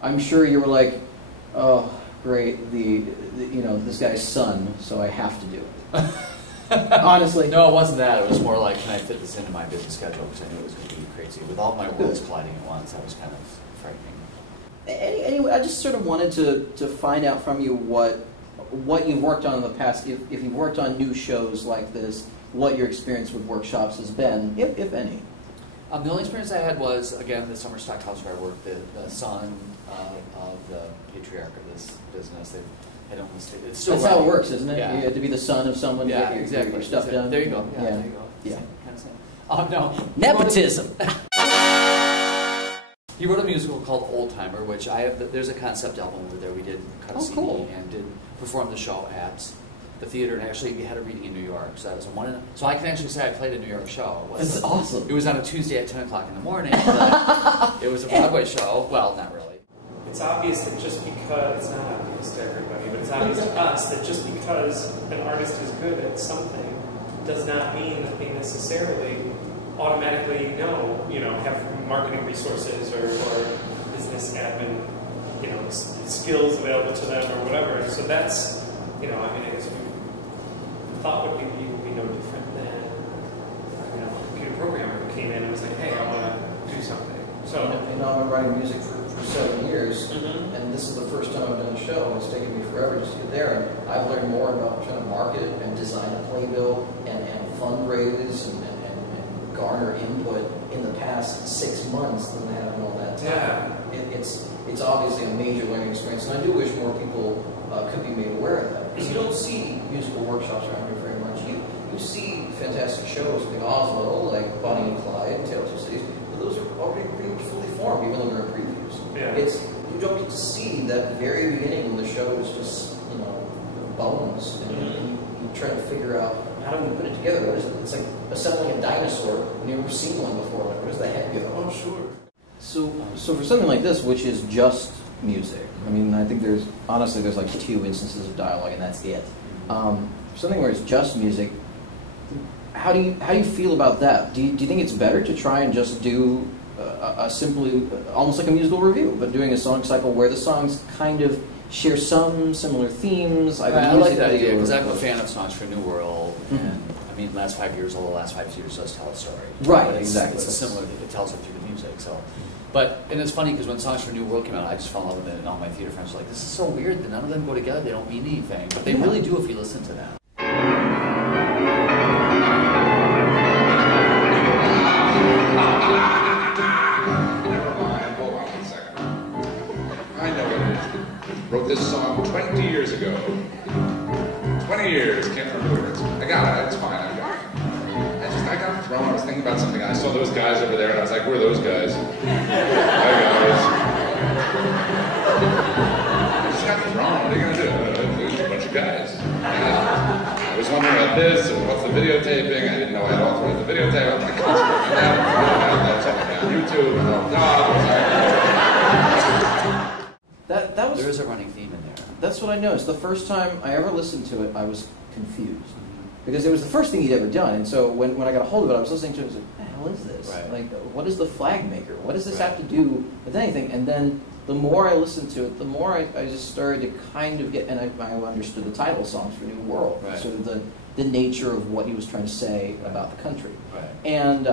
I'm sure you were like, oh, great, you know, this guy's son, so I have to do it. Honestly. No, it wasn't that. It was more like, can I fit this into my busy schedule? Because I knew it was going to be crazy. With all my worlds colliding at once, that was kind of frightening. Anyway, I just sort of wanted to find out from you what you've worked on in the past, if you've worked on new shows like this, what your experience with workshops has been, if any. The only experience I had was, again, the summer stock house where I worked, the son of the patriarch of this business. It's still That's how it works, isn't it? Yeah. You have to be the son of someone to get your stuff done. There you go. Yeah, yeah. there you go. Yeah. Kind of same. Oh, no. Nepotism. He wrote a musical called Old Timer, which I have. There's a concept album over there. We did cut a CD cool. and did perform the show at the theater, and actually we had a reading in New York. So that was so I can actually say I played a New York show. That's awesome. It was on a Tuesday at 10 o'clock in the morning. But it was a Broadway show. Well, not really. It's obvious that just because, it's not obvious to everybody, but it's obvious to us that just because an artist is good at something does not mean that they necessarily automatically have marketing resources or business admin, skills available to them or whatever. So that's, I guess we thought would be no different than, a computer programmer who came in and was like, hey, I want to do something. So, I've been writing music for 7 years, and this is the first time I've done a show, and it's taken me forever just to get there, and I've learned more about trying to market it and design a playbill and fundraise and garner input in the past 6 months than I have in all that time. Yeah. It's obviously a major learning experience, and I do wish more people could be made aware of that, because you don't see musical workshops around here very much. You see fantastic shows like Oslo, like Bonnie and Clyde, and Tale of Two Cities, but those are already pretty much fully formed, even though they're in previews. Yeah. You don't get to see that very beginning when the show is just bones, and you try to figure out how do we put it together. What is it? It's like assembling a dinosaur when you've never seen one before. Like, where does the head go? Oh, sure. So for something like this, which is just music, I mean, I think there's like 2 instances of dialogue, and that's it. For something where it's just music, how do you feel about that? Do you think it's better to try and just do simply almost like a musical review, but doing a song cycle where the songs kind of share some similar themes? I like that idea because I'm a fan of Songs for a New World, and I mean, last 5 years, although the last 5 years does tell a story. Right, exactly. It's a similar, it tells it through the music. So, and it's funny because when Songs for a New World came out, I just fell in love with it, and all my theater friends were like, "This is so weird that none of them go together. They don't mean anything, but they really do if you listen to them." Wrote this song 20 years ago. 20 years, can't remember it. I got it, it's fine, I got it. I got thrown, I was thinking about something, I saw those guys over there and I was like, who are those guys? Hi guys. I just got thrown, what are you gonna do? There's a bunch of guys. I was wondering about this, and what's the videotaping? I didn't know I had authorized the videotape. I'm like, that's something on YouTube, and oh god, That was, there is a running theme in there. That's what I noticed. The first time I ever listened to it, I was confused. Because it was the first thing he'd ever done. And so when I got a hold of it, I was listening to it and I was like, what the hell is this? Right. Like, what is the flag maker? What does this have to do with anything? And then the more I listened to it, the more I just started to kind of get, and I understood the title, Songs for a New World, sort of the nature of what he was trying to say about the country. Right. And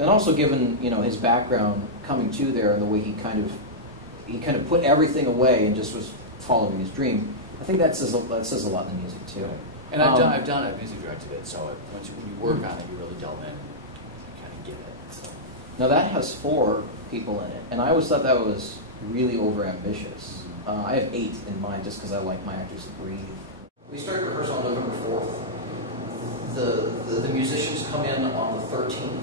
also given, his background coming to there and the way he kind of put everything away and just was following his dream. I think that says a lot in the music too. And I've done a music directed it, so when you work on it, you really delve in and you kind of get it. So. Now that has 4 people in it, and I always thought that was really overambitious. I have 8 in mind just because I like my actors to breathe. We started rehearsal on November 4th. The musicians come in on the 13th.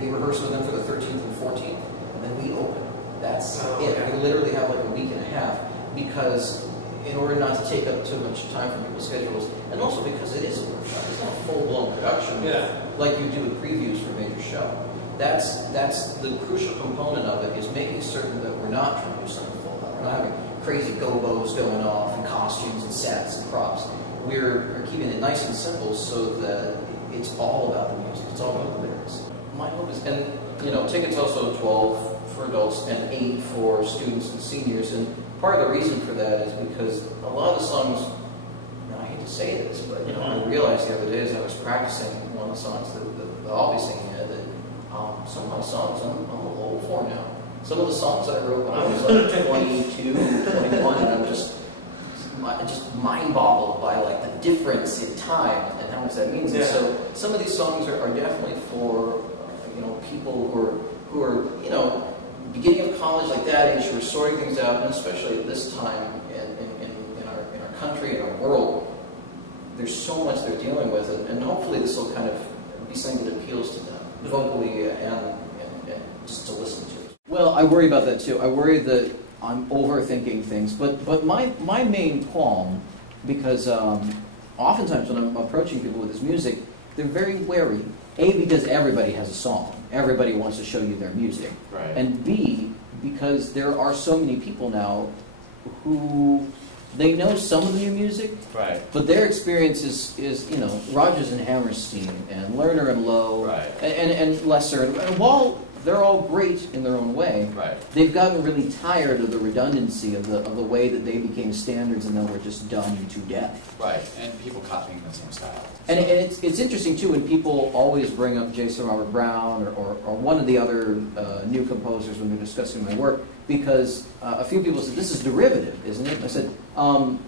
We rehearse with them for the 13th and 14th, and then we open. That's it. Yeah. We literally have like a week and a half because in order not to take up too much time from people's schedules, and also because it is a workshop, it's not a full-blown production like you do with previews for a major show. That's the crucial component of it, is making certain that we're not trying to do something full-blown. We're not having crazy gobos going off and costumes and sets and props. We're keeping it nice and simple so that it's all about the music. It's all about the lyrics. My hope is, and tickets also $12 for adults and 8 for students and seniors. And part of the reason for that is because a lot of the songs, I hate to say this, but I realized the other day as I was practicing one of the songs that I'll be singing that some of my songs I'm a little old for now. Some of the songs that I wrote when I was like 22, 21, and I'm just mind-boggled by like the difference in time and how much that means. Yeah. And so some of these songs are definitely for people who are beginning of college, like that age, who are sorting things out, and especially at this time in our country and our world, there's so much they're dealing with, and hopefully this will kind of be something that appeals to them vocally and just to listen to. Well, I worry about that too. I worry that I'm overthinking things, but my main qualm, because oftentimes when I'm approaching people with this music, they're very wary. A, because everybody has a song. Everybody wants to show you their music. Right. And B, because there are so many people now who, they know some of the new music, Right. but their experience is Rodgers and Hammerstein and Lerner and Lowe, Right. and Lesser. And while they're all great in their own way, Right. they've gotten really tired of the redundancy of the way that they became standards and then were just done to death. Right. And people copying the same style. And it's interesting too when people always bring up Jason Robert Brown or one of the other new composers when they're discussing my work, because a few people said, this is derivative, isn't it? And I said,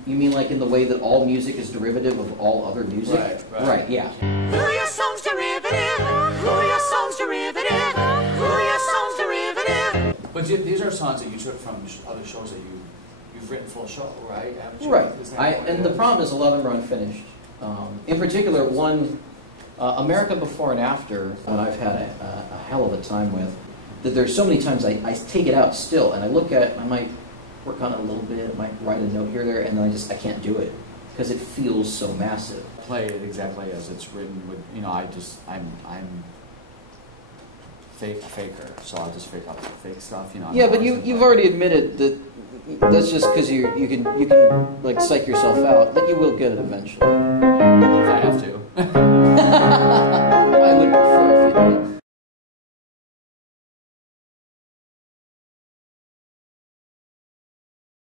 you mean like in the way that all music is derivative of all other music? Right, yeah. Who your song's derivative? Who your song's derivative? Who your song's derivative? But these are songs that you took from other shows that you've written full show, right? Haven't you? Right. And the problem is a lot of them are unfinished. In particular, one, America Before and After, one I've had a hell of a time with, that there's so many times I take it out still, and I look at it, I might work on it a little bit, I might write a note here or there, and then I can't do it, because it feels so massive. Play it exactly as it's written. With I'm faker, so I'll just fake up fake stuff. Yeah, but you've already admitted that that's just because you can like psych yourself out, that you will get it eventually.